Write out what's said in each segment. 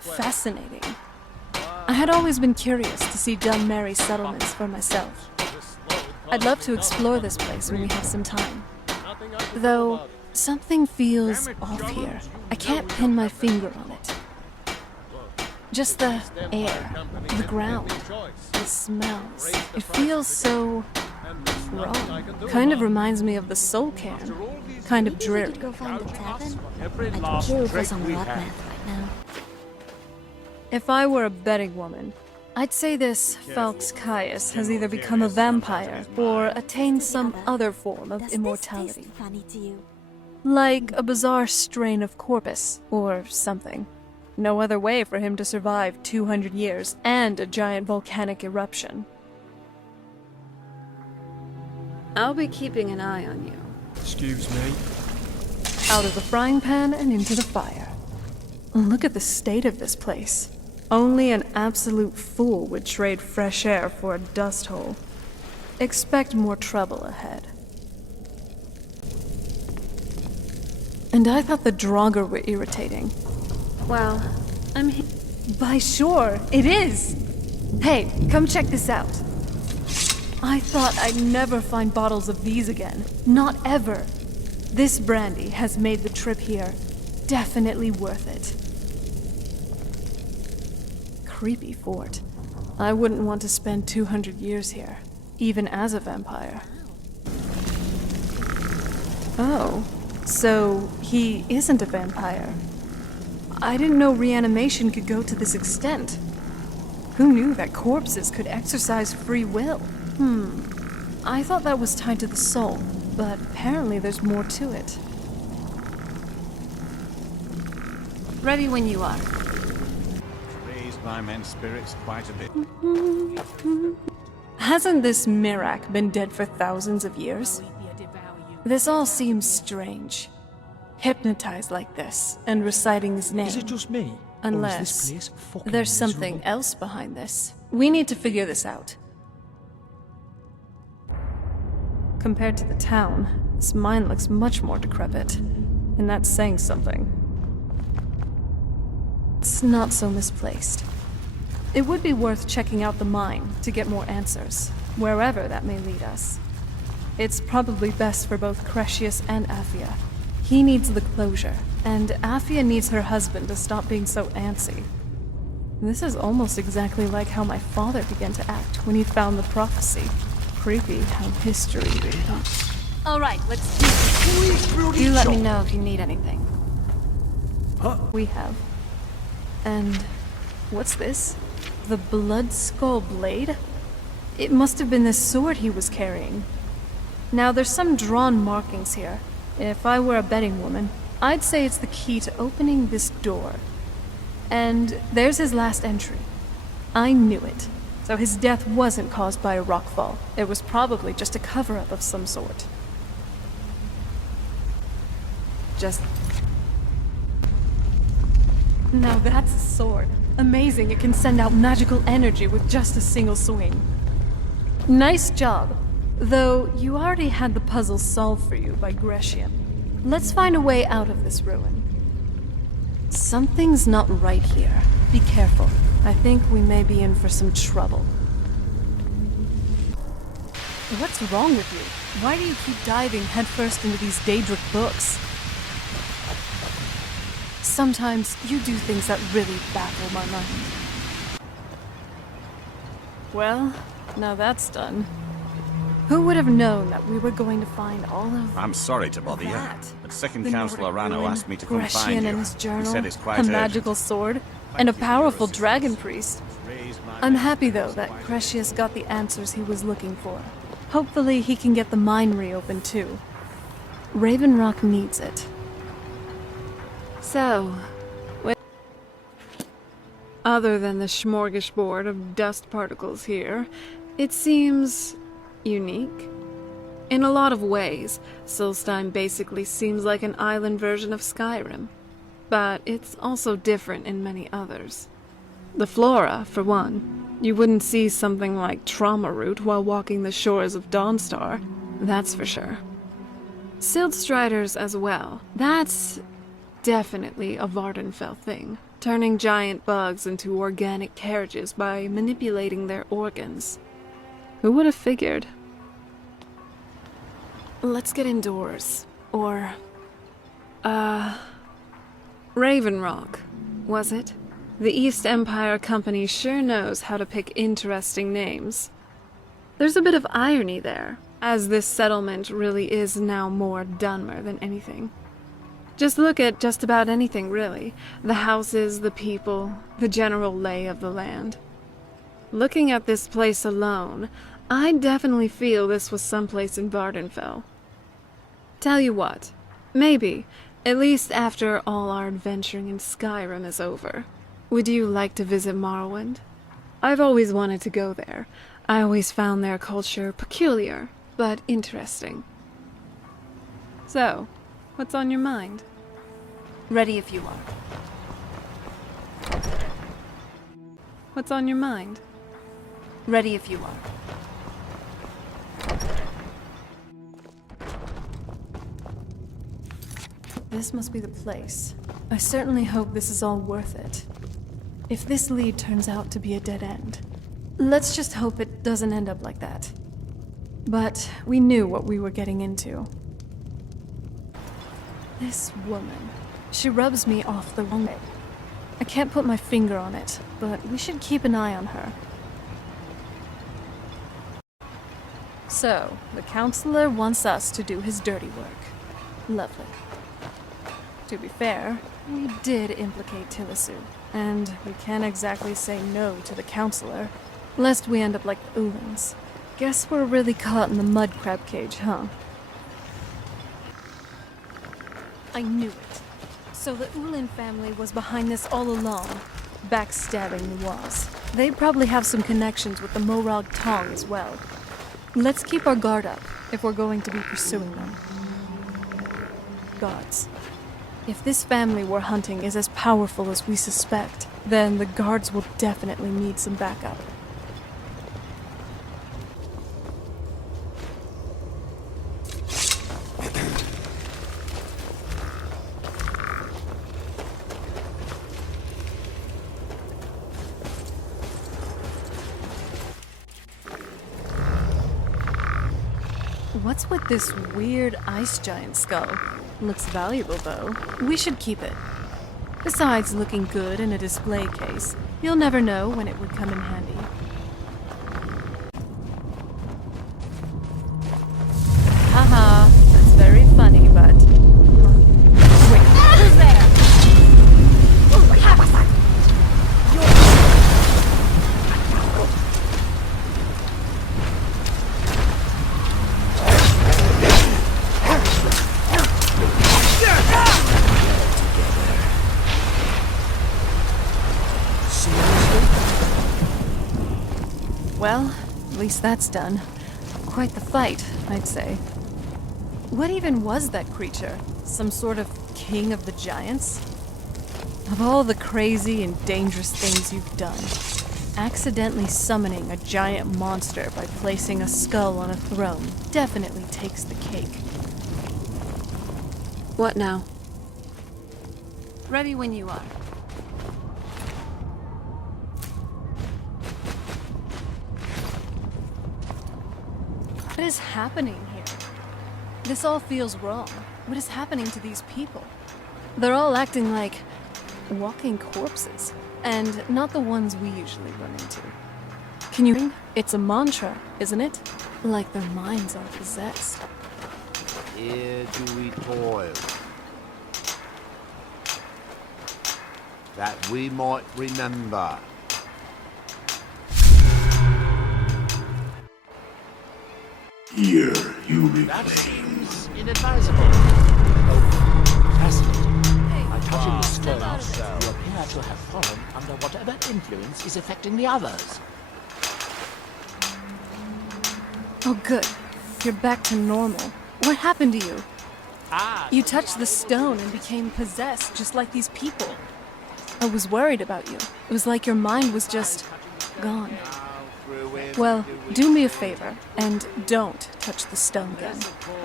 fascinating. I had always been curious to see Dunmary settlements for myself. I'd love to explore this place when we have some time. Though, something feels off here. I can't pin my finger on it. Just the air, the ground, the smells. It feels so wrong. Kind of reminds me of the Soul Cairn. Kind of dreary. Go find the tavern? I'd kill for some luck math right now. If I were a betting woman, I'd say this Falx Caius has either become a vampire or attained some other form of immortality. Funny to you. Like a bizarre strain of corpus or something. No other way for him to survive 200 years and a giant volcanic eruption. I'll be keeping an eye on you. Excuse me? Out of the frying pan and into the fire. Look at the state of this place. Only an absolute fool would trade fresh air for a dust hole. Expect more trouble ahead. And I thought the Draugr were irritating. Well, by sure, it is! Hey, come check this out. I thought I'd never find bottles of these again. Not ever. This brandy has made the trip here definitely worth it. Creepy fort. I wouldn't want to spend 200 years here, even as a vampire. Oh, so he isn't a vampire. I didn't know reanimation could go to this extent. Who knew that corpses could exercise free will? I thought that was tied to the soul, but apparently there's more to it. Ready when you are. Raised my men's spirits quite a bit. Hasn't this Mirak been dead for thousands of years? This all seems strange. Hypnotized like this, and reciting his name. Is it just me? Unless or is this place fucking there's something miserable? else behind this. We need to figure this out. Compared to the town, this mine looks much more decrepit. And that's saying something. It's not so misplaced. It would be worth checking out the mine to get more answers, wherever that may lead us. It's probably best for both Crescius and Aphia. He needs the closure, and Aphia needs her husband to stop being so antsy. This is almost exactly like how my father began to act when he found the prophecy. Creepy how history repeats. All right, let's do this. You let me know if you need anything. We have. And what's this? The Blood Skull Blade? It must have been this sword he was carrying. Now, there's some drawn markings here. If I were a betting woman, I'd say it's the key to opening this door. And there's his last entry. I knew it. So his death wasn't caused by a rockfall. It was probably just a cover-up of some sort. Now that's a sword. Amazing, it can send out magical energy with just a single swing. Nice job. Though you already had the puzzle solved for you by Grecian. Let's find a way out of this ruin. Something's not right here. Be careful. I think we may be in for some trouble. What's wrong with you? Why do you keep diving headfirst into these Daedric books? Sometimes you do things that really baffle my mind. Well, now that's done. Who would have known that we were going to find all of I'm sorry to bother you, that? but Second The Counselor Nordic Rano ruin, asked me to come Grecian find you. and his journal, He said it's quite a urgent. magical sword, and a powerful dragon priest. Raised my I'm men's happy though spirits that quite a bit. Crescius got the answers he was looking for. Hopefully he can get the mine reopened too. Raven Rock needs it. So, other than the smorgasbord of dust particles here, it seems unique. In a lot of ways, Solstein basically seems like an island version of Skyrim. But it's also different in many others. The flora, for one. You wouldn't see something like trauma root while walking the shores of Dawnstar, that's for sure. Sildstriders as well. That's definitely a Vardenfell thing. turning giant bugs into organic carriages by manipulating their organs. Who would have figured? Let's get indoors. Or... Raven Rock, was it? The East Empire Company sure knows how to pick interesting names. There's a bit of irony there, as this settlement really is now more Dunmer than anything. Just look at just about anything, really. The houses, the people, the general lay of the land. Looking at this place alone, I definitely feel this was someplace in Vardenfell. Tell you what, maybe, at least after all our adventuring in Skyrim is over, would you like to visit Morrowind? I've always wanted to go there. I always found their culture peculiar, but interesting. So, what's on your mind? Ready if you are. What's on your mind? Ready if you are. This must be the place. I certainly hope this is all worth it. If this lead turns out to be a dead end, let's just hope it doesn't end up like that. But we knew what we were getting into. This woman, she rubs me off the wrong way. I can't put my finger on it, but we should keep an eye on her. So, the counselor wants us to do his dirty work. Lovely. To be fair, we did implicate Tilisu, and we can't exactly say no to the counselor, lest we end up like the Ulans. Guess we're really caught in the mud crab cage, huh? I knew it. So the Ulan family was behind this all along, backstabbing the Waz. They probably have some connections with the Morag Tong as well. Let's keep our guard up if we're going to be pursuing them. Guards. If this family we're hunting is as powerful as we suspect, then the guards will definitely need some backup. What's with this weird ice giant skull? Looks valuable, though. We should keep it. Besides looking good in a display case, you'll never know when it would come in handy. Haha, that's very funny, but... Wait, who's there? Well, at least that's done. Quite the fight, I'd say. What even was that creature? Some sort of king of the giants? Of all the crazy and dangerous things you've done, accidentally summoning a giant monster by placing a skull on a throne definitely takes the cake. What now? Ready when you are. What is happening here? This all feels wrong. What is happening to these people? They're all acting like walking corpses, and not the ones we usually run into. Can you... It's a mantra, isn't it? Like their minds are possessed. Here do we toil, that we might remember. Here you That reclaim. seems inadvisable. Oh, fascinating. By touching the stone, you appear to have fallen under whatever influence is affecting the others. Oh good. You're back to normal. What happened to you? You touched the stone and became possessed, just like these people. I was worried about you. It was like your mind was just... gone. Well, do me a favor, and don't touch the stone again,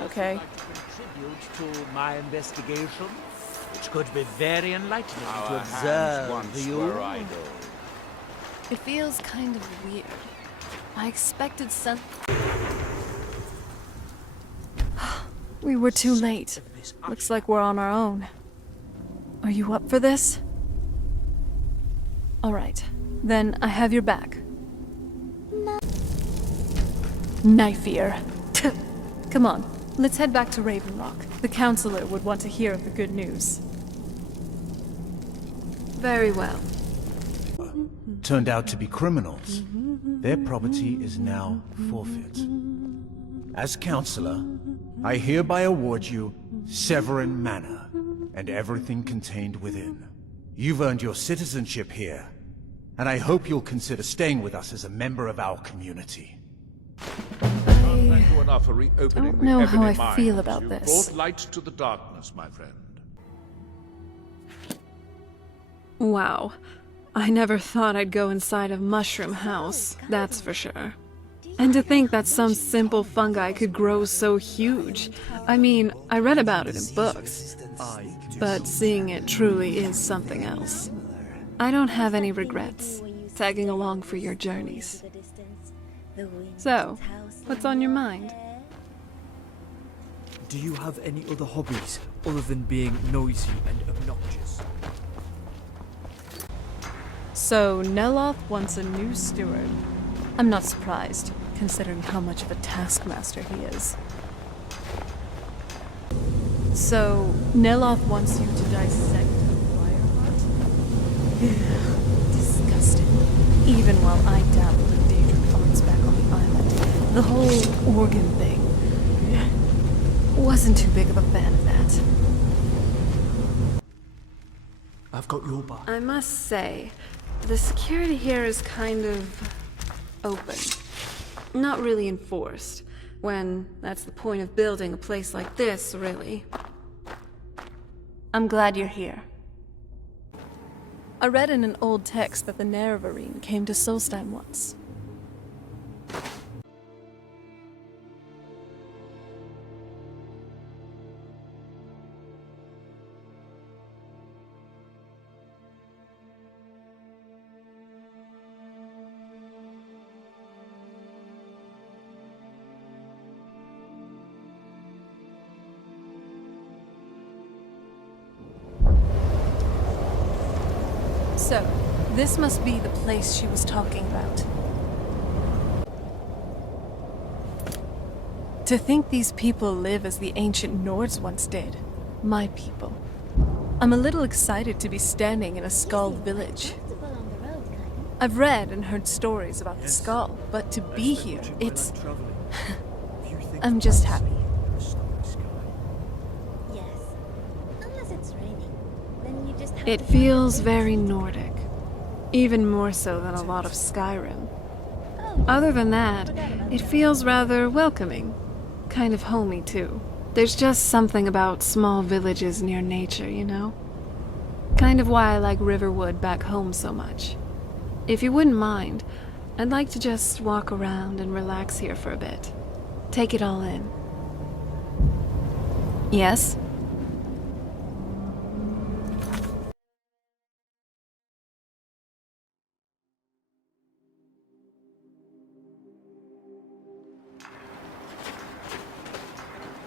okay? Contribute to my investigation. It could be very enlightening to Our hands observe once you. were idle. It feels kind of weird. I expected some. We were too late. Looks like we're on our own. Are you up for this? All right. Then I have your back. Knife ear. Come on, let's head back to Raven Rock. The counselor would want to hear of the good news. Very well. Turned out to be criminals. Their property is now forfeit. As counselor, I hereby award you Severin Manor and everything contained within. You've earned your citizenship here, and I hope you'll consider staying with us as a member of our community. Thank you enough for reopening don't know the how I ebony feel mines. about You've this. brought light to the darkness, my friend. Wow. I never thought I'd go inside a mushroom house, that's for sure. And to think that some simple fungi could grow so huge. I mean, I read about it in books, but seeing it truly is something else. I don't have any regrets, tagging along for your journeys. So, what's on your mind? Do you have any other hobbies other than being noisy and obnoxious? So, Neloth wants a new steward. I'm not surprised, considering how much of a taskmaster he is. So, Neloth wants you to dissect a fireheart? Disgusting. Even while I dabbled in Daedric arts back on the island, the whole organ thing wasn't too big of a fan of that. I've got your back. I must say, the security here is kind of open. Not really enforced, when that's the point of building a place like this, really. I'm glad you're here. I read in an old text that the Nerevarine came to Solstein once. So, this must be the place she was talking about. To think these people live as the ancient Nords once did. My people. I'm a little excited to be standing in a Skald village. I've read and heard stories about the Skald, but to be here, it's... I'm just happy. It feels very Nordic. Even more so than a lot of Skyrim. Other than that, it feels rather welcoming. Kind of homey, too. There's just something about small villages near nature, you know? Kind of why I like Riverwood back home so much. If you wouldn't mind, I'd like to just walk around and relax here for a bit. Take it all in. Yes?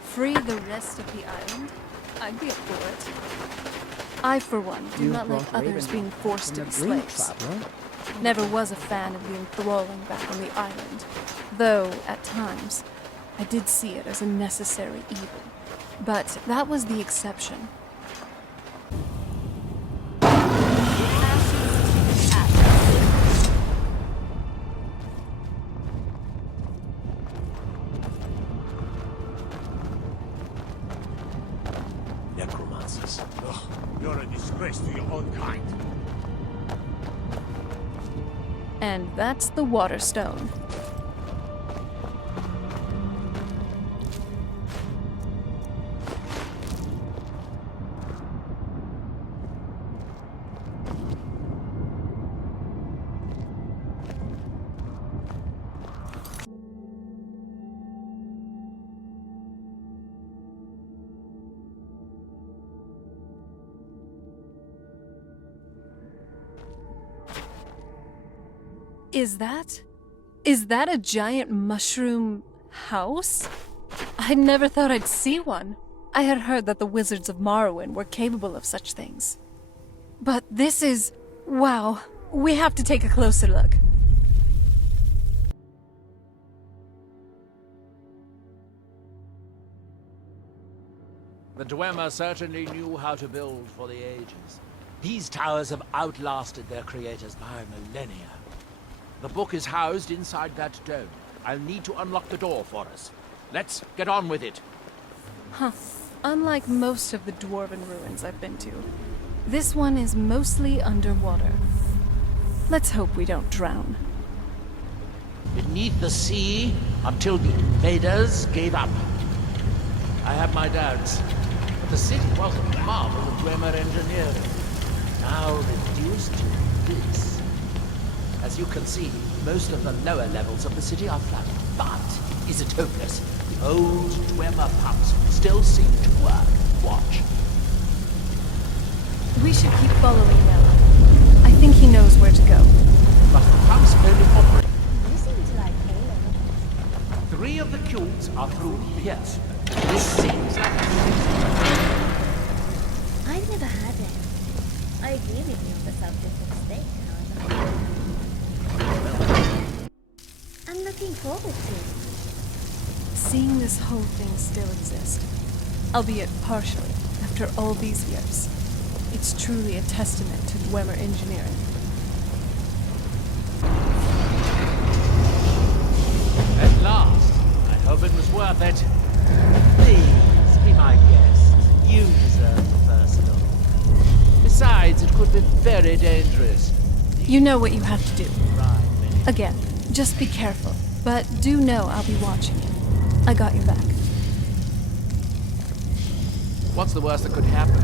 Free the rest of the island? I'd be up for it. I, for one, do not like others being forced to be slaves. Never was a fan of the enthralling back on the island, though, at times, I did see it as a necessary evil. But that was the exception. Necromancers. You're a disgrace to your own kind. And that's the Waterstone. is that? Is that a giant mushroom house? I never thought I'd see one. I had heard that the wizards of Morrowind were capable of such things. But this is... wow. We have to take a closer look. The Dwemer certainly knew how to build for the ages. These towers have outlasted their creators by millennia. The book is housed inside that dome. I'll need to unlock the door for us. Let's get on with it. Huh. Unlike most of the dwarven ruins I've been to, this one is mostly underwater. Let's hope we don't drown. Beneath the sea until the invaders gave up. I have my doubts, but the city was a marvel of Dwemer engineering. Now reduced to this. As you can see, most of the lower levels of the city are flooded. But is it hopeless? The old Dwemer pumps still seem to work. Watch. We should keep following Yellow. I think he knows where to go. But the pumps only operate. You seem to like Halo. 3 of the cubes are through here. This seems like I've never had it. I agree with you on the subject of steak, however. I'm looking forward to it. Seeing this whole thing still exist, albeit partially, after all these years, it's truly a testament to Dwemer engineering. At last. I hope it was worth it. Please, be my guest. You deserve the first look. Besides, it could be very dangerous. You know what you have to do. Again, just be careful, but do know I'll be watching you. I got your back. What's the worst that could happen?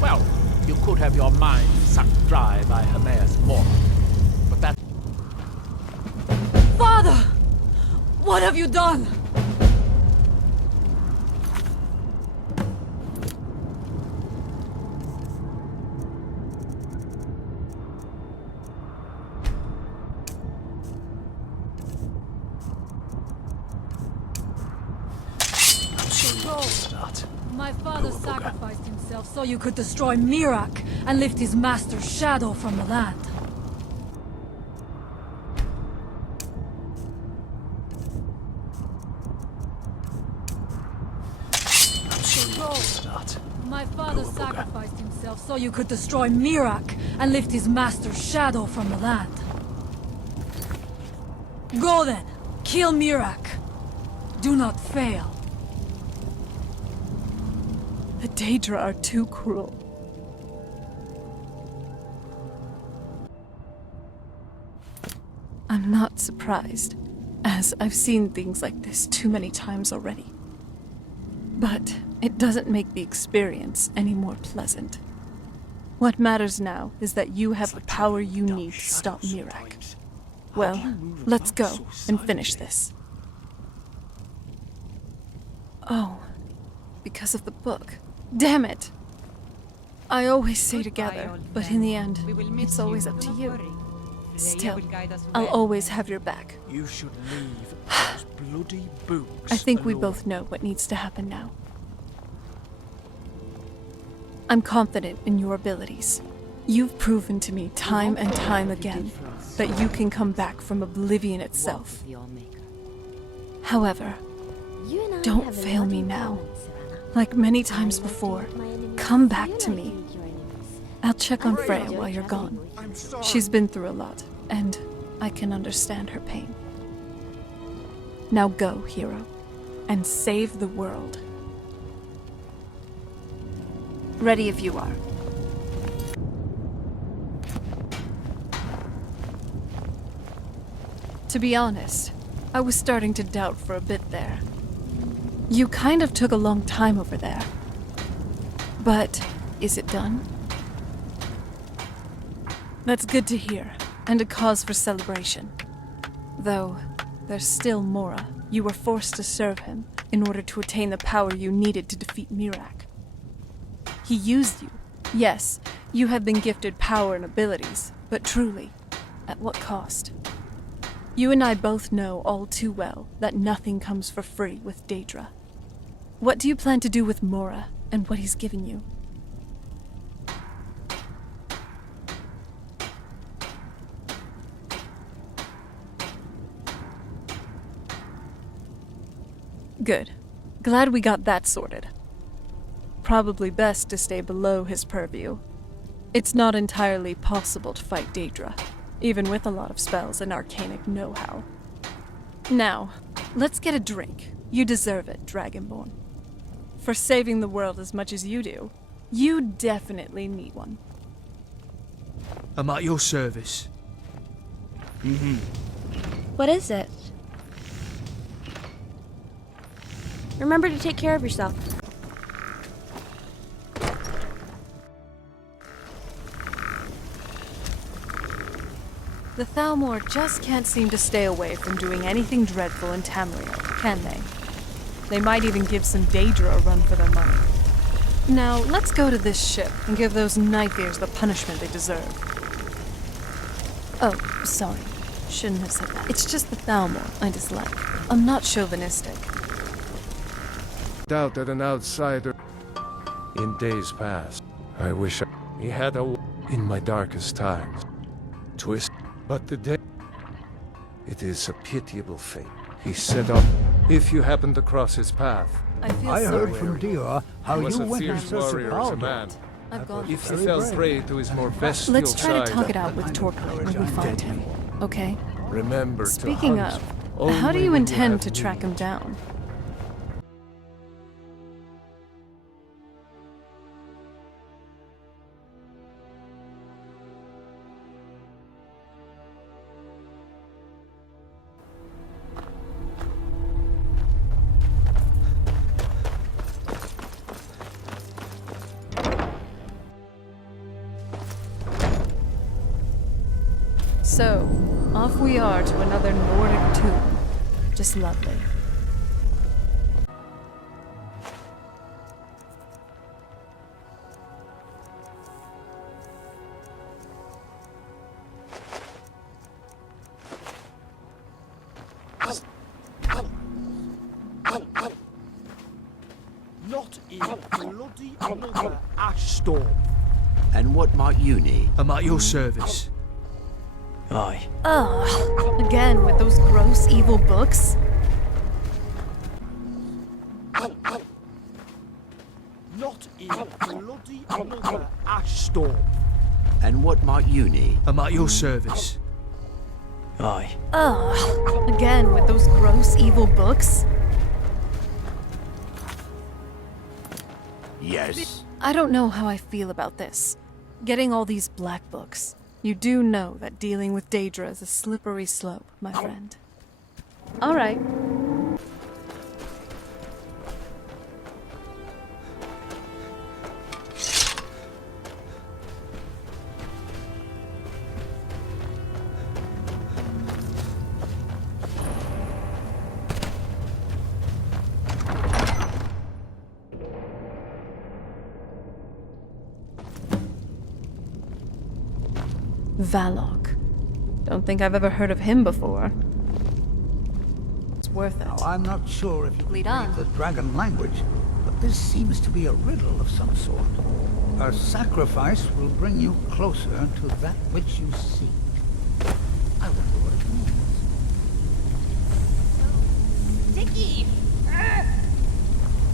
Well, you could have your mind sucked dry by Hermaeus Mora. But that... Father! What have you done? My father sacrificed himself so you could destroy Mirak and lift his master's shadow from the land. My father sacrificed himself so you could destroy Mirak and lift his master's shadow from the land. Go then, kill Mirak. Do not fail. The Daedra are too cruel. I'm not surprised, as I've seen things like this too many times already. But it doesn't make the experience any more pleasant. What matters now is that you have the power you need to stop Mirak. Well, let's go and finish this. Oh, because of the book. Damn it! I always say together, but in the end, it's always up to you. Still, I'll always have your back. You should leave those bloody books I think we alone. both know what needs to happen now. I'm confident in your abilities. You've proven to me time and time again that you can come back from oblivion itself. However, don't fail me now. Like many times before, come back to me. I'll check on Freya while you're gone. She's been through a lot, and I can understand her pain. Now go, hero, and save the world. Ready if you are. To be honest, I was starting to doubt for a bit there. You kind of took a long time over there. But is it done? That's good to hear, and a cause for celebration. Though, there's still Mora. You were forced to serve him in order to attain the power you needed to defeat Mirak. He used you. Yes, you have been gifted power and abilities, but truly, at what cost? You and I both know all too well that nothing comes for free with Daedra. What do you plan to do with Mora and what he's given you? Good. Glad we got that sorted. Probably best to stay below his purview. It's not entirely possible to fight Daedra, even with a lot of spells and arcanic know-how. Now, let's get a drink. You deserve it, Dragonborn. For saving the world as much as you do, you definitely need one. I'm at your service. What is it? Remember to take care of yourself. The Thalmor just can't seem to stay away from doing anything dreadful in Tamriel, can they? They might even give some Daedra a run for their money. Now, let's go to this ship and give those knife-ears the punishment they deserve. Oh, sorry. Shouldn't have said that. It's just the Thalmor I dislike. I'm not chauvinistic. Doubt that an outsider in days past. I wish he had in my darkest times. Twist, but the day it is a pitiable fate. He set up. If you happen to cross his path, I heard from Dior how he was you a went fierce and warrior as a man. I've gone. If he fell prey to his more bestial Let's try to side, talk it out with Torquil when we find him, okay? remember Speaking to hunt of, how do only you when intend have to track need. him down? So, off we are to another Nordic tomb. Just lovely. Not in bloody another ash storm. And what might you need? I'm at your service. Aye. Ugh, again with those gross evil books? Not in bloody another ash storm. And what might you need? I'm at your service. Aye. Ugh, again with those gross evil books? Yes. I don't know how I feel about this. Getting all these black books. You do know that dealing with Daedra is a slippery slope, my friend. All right. Valok. Don't think I've ever heard of him before. It's worth it. Now, I'm not sure if you Lead can on. read the dragon language, but this seems to be a riddle of some sort. A sacrifice will bring you closer to that which you seek. I wonder what it means. Dicky!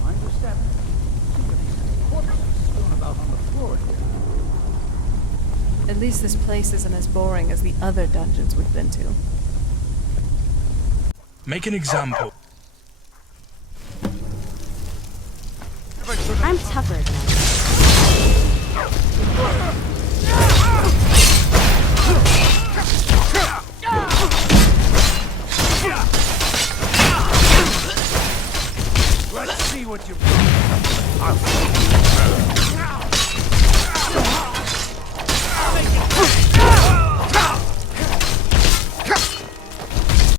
Mind your step. Think of these corpses strewn about on the floor here. At least this place isn't as boring as the other dungeons we've been to. Make an example. I'm tougher than that. let's see what you've done.